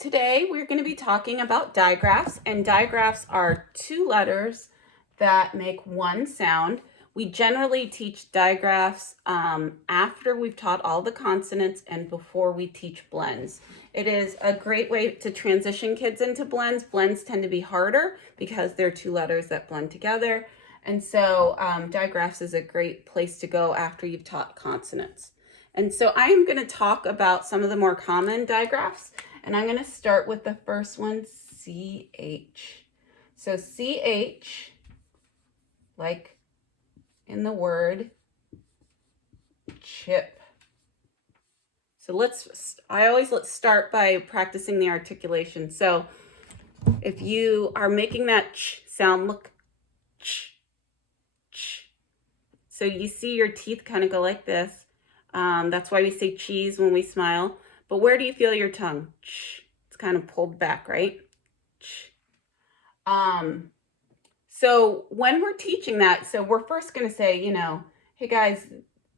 Today we're going to be talking about digraphs, and digraphs are two letters that make one sound. We generally teach digraphs after we've taught all the consonants and before we teach blends. It is a great way to transition kids into blends. Blends tend to be harder because they're two letters that blend together. And so digraphs is a great place to go after you've taught consonants. And so I am going to talk about some of the more common digraphs. And I'm going to start with the first one, CH. So CH, like in the word chip. So let's start by practicing the articulation. So if you are making that ch sound, look, ch. So you see your teeth kind of go like this. That's why we say cheese when we smile. But where do you feel your tongue? It's kind of pulled back, right? So when we're teaching that, so we're first going to say, hey guys,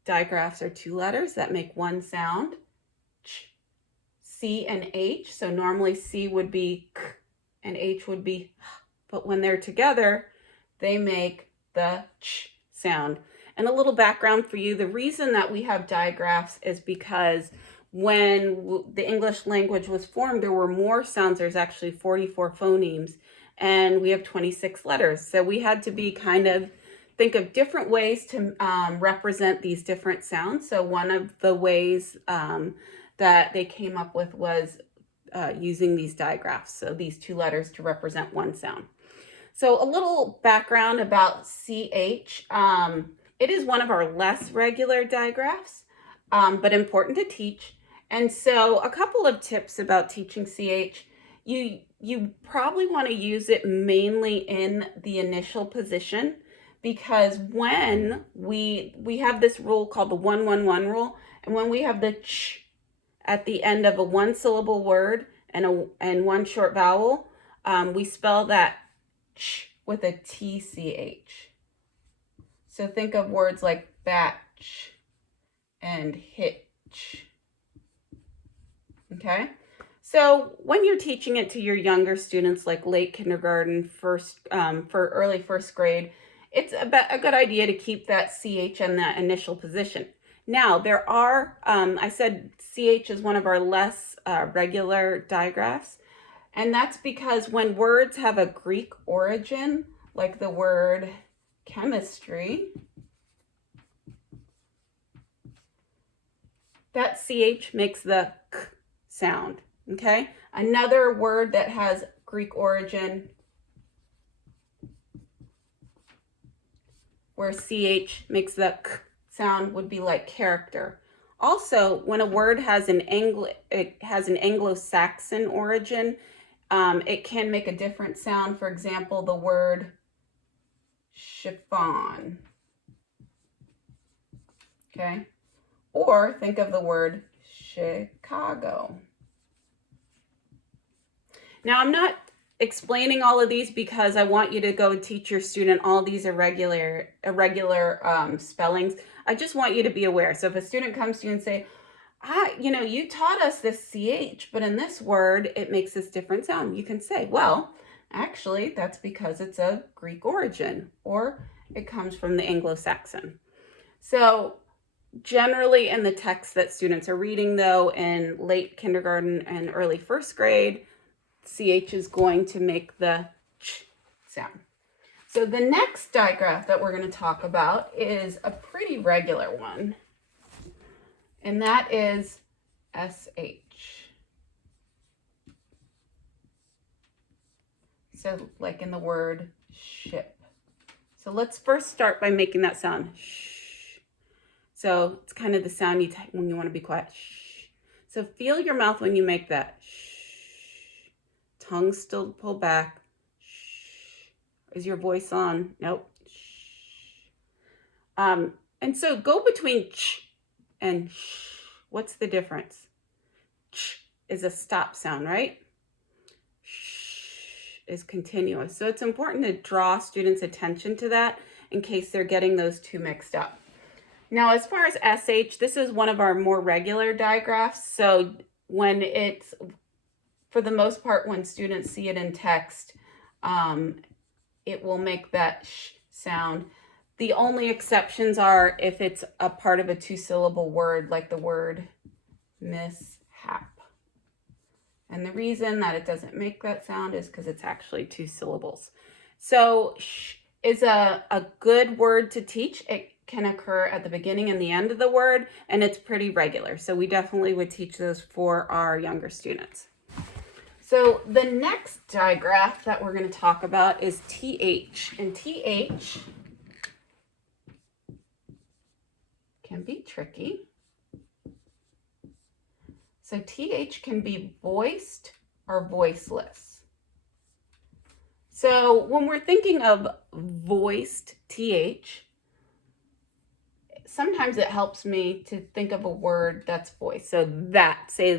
digraphs are two letters that make one sound. C and H. So normally C would be k and H would be h. But when they're together, they make the ch sound. And a little background for you, the reason that we have digraphs is because when the English language was formed, there were more sounds. There's actually 44 phonemes, and we have 26 letters. So we had to be think of different ways to represent these different sounds. So one of the ways that they came up with was using these digraphs. So these two letters to represent one sound. So a little background about CH. It is one of our less regular digraphs, but important to teach. And so a couple of tips about teaching CH. You probably want to use it mainly in the initial position, because when we have this rule called the 1-1-1 rule, and when we have the ch at the end of a one-syllable word and one short vowel, we spell that ch with a TCH. So think of words like batch and hitch. Okay? So when you're teaching it to your younger students, like late kindergarten, for early first grade, it's a good idea to keep that CH in that initial position. Now, there are, I said CH is one of our less regular digraphs, and that's because when words have a Greek origin, like the word chemistry, that CH makes the k sound, okay? Another word that has Greek origin where CH makes the k sound would be like character. Also, when a word has an Anglo-Saxon origin, it can make a different sound. For example, the word chiffon. Okay? Or think of the word Chicago. Now, I'm not explaining all of these because I want you to go teach your student all these irregular spellings. I just want you to be aware. So if a student comes to you and say, you taught us this CH, but in this word, it makes this different sound. You can say, well, actually, that's because it's a Greek origin, or it comes from the Anglo-Saxon. So generally in the text that students are reading, though, in late kindergarten and early first grade, CH is going to make the ch sound. So the next digraph that we're going to talk about is a pretty regular one, and that is SH. So like in the word ship. So let's first start by making that sound shh. So it's kind of the sound you take when you want to be quiet. Shh. So feel your mouth when you make that shh. Tongue still pulled back. Shh. Is your voice on? Nope. Shh. And so go between ch and sh. What's the difference? Ch is a stop sound, right? Sh is continuous. So it's important to draw students' attention to that in case they're getting those two mixed up. Now, as far as SH, this is one of our more regular digraphs. So when it's for the most part, when students see it in text, it will make that sh sound. The only exceptions are if it's a part of a two-syllable word, like the word mishap. And the reason that it doesn't make that sound is because it's actually two syllables. So sh is a good word to teach. It can occur at the beginning and the end of the word, and it's pretty regular. So we definitely would teach those for our younger students. So the next digraph that we're going to talk about is TH. And TH can be tricky. So TH can be voiced or voiceless. So when we're thinking of voiced TH, sometimes it helps me to think of a word that's voiced. So that, say,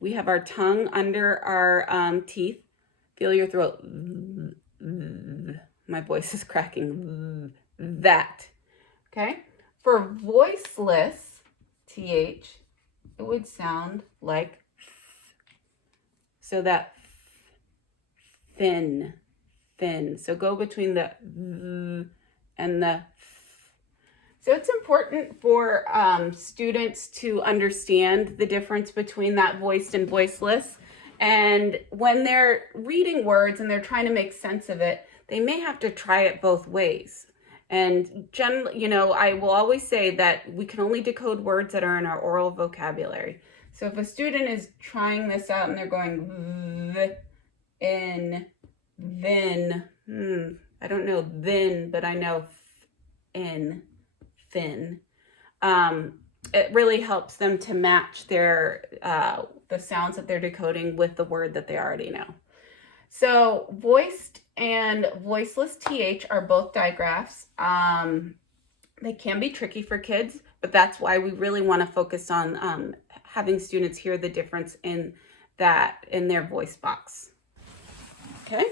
we have our tongue under our teeth. Feel your throat. My voice is cracking. That. Okay? For voiceless TH, it would sound like so that thin. So go between the and the. So it's important for students to understand the difference between that voiced and voiceless. And when they're reading words and they're trying to make sense of it, they may have to try it both ways. And generally, I will always say that we can only decode words that are in our oral vocabulary. So if a student is trying this out and they're going in, then, I don't know then, but I know in, thin. It really helps them to match their the sounds that they're decoding with the word that they already know. So voiced and voiceless TH are both digraphs. They can be tricky for kids, but that's why we really want to focus on having students hear the difference in their voice box. Okay.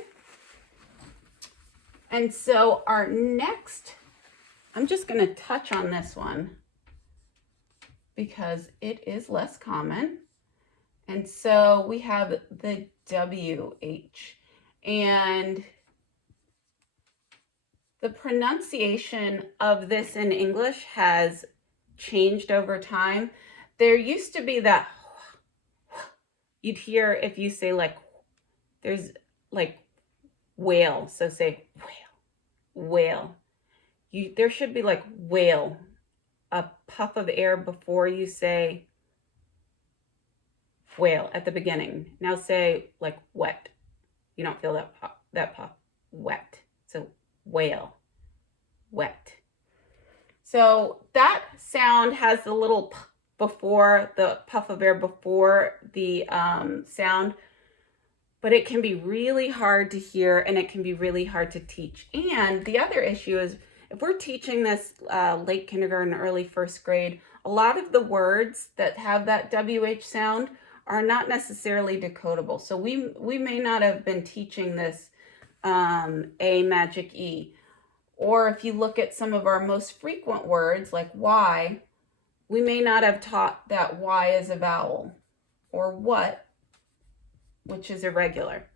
And so our next, I'm just going to touch on this one because it is less common. And so we have the WH, and the pronunciation of this in English has changed over time. There used to be that you'd hear if you say like, there's like whale, so say whale. There should be like whale, a puff of air before you say whale at the beginning. Now say like wet. You don't feel that puff, wet. So whale, wet. So that sound has the little p before, the puff of air before the sound, but it can be really hard to hear and it can be really hard to teach. And the other issue is if we're teaching this late kindergarten, early first grade, a lot of the words that have that WH sound are not necessarily decodable. So we may not have been teaching this A magic E. Or if you look at some of our most frequent words like Y, we may not have taught that Y is a vowel, or what, which is irregular.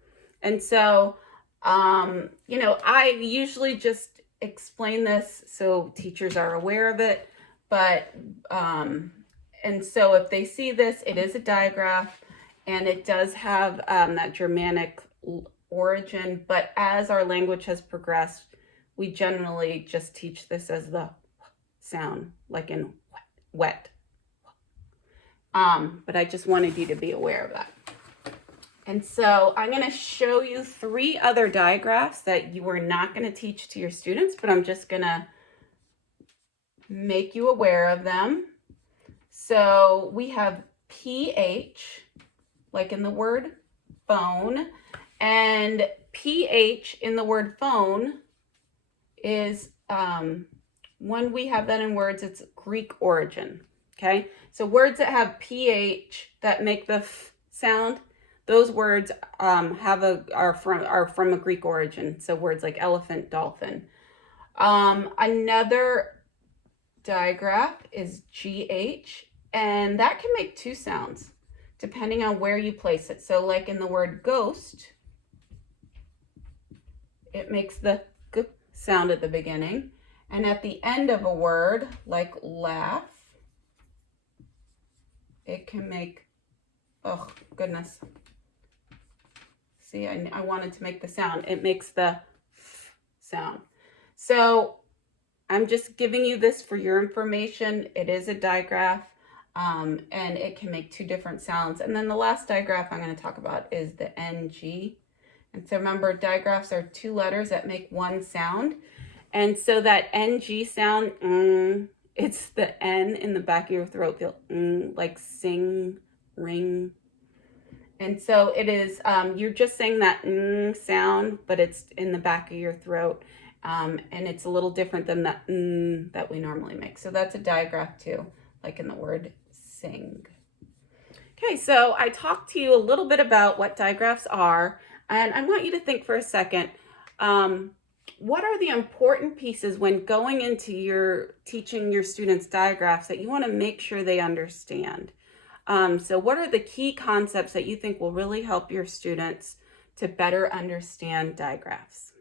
And so, I usually just explain this so teachers are aware of it. But, and so if they see this, it is a digraph and it does have that Germanic origin. But as our language has progressed, we generally just teach this as the sound, like in wet. But I just wanted you to be aware of that. And so I'm going to show you 3 other digraphs that you are not going to teach to your students, but I'm just going to make you aware of them. So we have PH, like in the word phone, and PH in the word phone is, when we have that in words, it's Greek origin, okay? So words that have PH that make the f sound, those words are from a Greek origin. So words like elephant, dolphin. Another digraph is GH, and that can make 2 sounds. depending on where you place it. So like in the word ghost, it makes the g sound at the beginning. And at the end of a word, like laugh, it can make, oh goodness. See, I wanted to make the sound. It makes the f sound. So I'm just giving you this for your information. It is a digraph, and it can make two different sounds. And then the last digraph I'm going to talk about is the NG. And so remember, digraphs are two letters that make one sound. And so that NG sound, it's the N in the back of your throat, feel like sing, ring. And so it is, you're just saying that sound, but it's in the back of your throat. And it's a little different than the that we normally make. So that's a digraph too, like in the word sing. Okay, so I talked to you a little bit about what digraphs are, and I want you to think for a second, what are the important pieces when going into your teaching your students digraphs that you want to make sure they understand? So what are the key concepts that you think will really help your students to better understand digraphs?